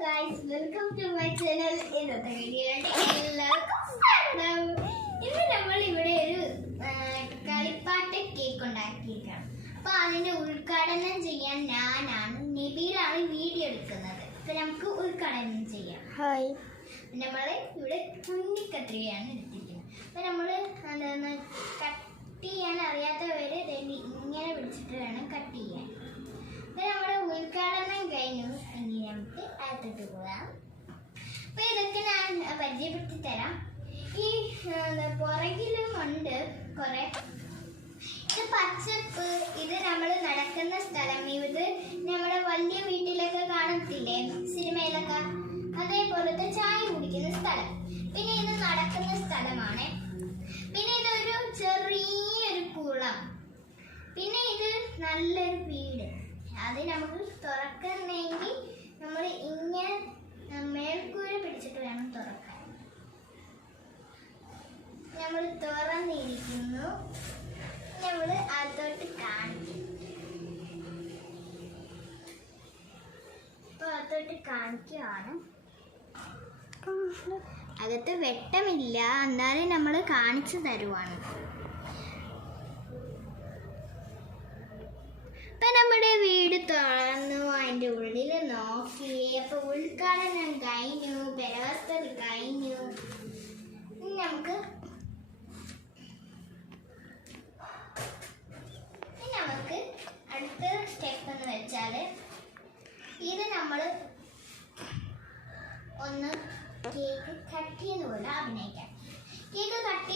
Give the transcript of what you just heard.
Guys welcome to my channel ഇന്നത്തെ വീഡിയോയിലോട്ട് എല്ലാവർക്കും സ്വാഗതം. ഇന്ന് നമ്മൾ ഇവിടെ ഒരു കളിപ്പാട്ട് കേക്ക് ഉണ്ടാക്കിയിരിക്കണം അപ്പൊ അതിന്റെ ഉദ്ഘാടനം ചെയ്യാൻ ഞാനാണ് നബീലാണ് വീഡിയോ എടുക്കുന്നത്. അപ്പൊ നമുക്ക് ഉദ്ഘാടനം ചെയ്യാം. ഹായ് നമ്മൾ ഇവിടെ കുഞ്ഞിക്കത്രിയാണ് എടുത്തിരിക്കുന്നത് അപ്പൊ നമ്മൾ എന്താണ് കട്ട് ചെയ്യാൻ അറിയാത്തവര് ദേ ഇങ്ങനെ പിടിച്ചിട്ട് വേണം കട്ട് ചെയ്യാൻ അപ്പൊ നമ്മുടെ ഉദ്ഘാടനം കഴിഞ്ഞു ഇനി അകത്തോട്ട് പോകാം അപ്പൊ ഇതൊക്കെ ഞാൻ പരിചയപ്പെടുത്തി തരാം ഈ പുറകിലും ഉണ്ട് കൊറേ. ഇത് പച്ചപ്പ് ഇത് നമ്മൾ നടക്കുന്ന സ്ഥലം. ഇത് നമ്മുടെ വലിയ വീട്ടിലൊക്കെ കാണത്തില്ലേ? സിനിമയിലൊക്കെ. അതേപോലത്തെ ചായ കുടിക്കുന്ന സ്ഥലം. പിന്നെ ഇത് നടക്കുന്ന സ്ഥലമാണ്. പിന്നെ ഇതൊരു ചെറിയൊരു കുളം. പിന്നെ ഇത് നല്ലൊരു വീട്. അത് നമുക്ക് തുറക്കണമെങ്കിൽ നമ്മൾ തുറന്നിരിക്കുന്നു നമ്മൾ അകത്തോട്ട് കാണിക്കും. ഇപ്പൊ അകത്തോട്ട് കാണിക്കുകയാണ് അകത്ത് വെട്ടമില്ല. എന്നാലും നമ്മൾ കാണിച്ചു തരുവാണ്. ഇപ്പൊ നമ്മുടെ വീട് തുറന്നു നമ്മൾ ഒന്ന് കേക്ക് കട്ട് ചെയ്യുന്ന പോലെ അഭിനയിക്കാം. Cake cut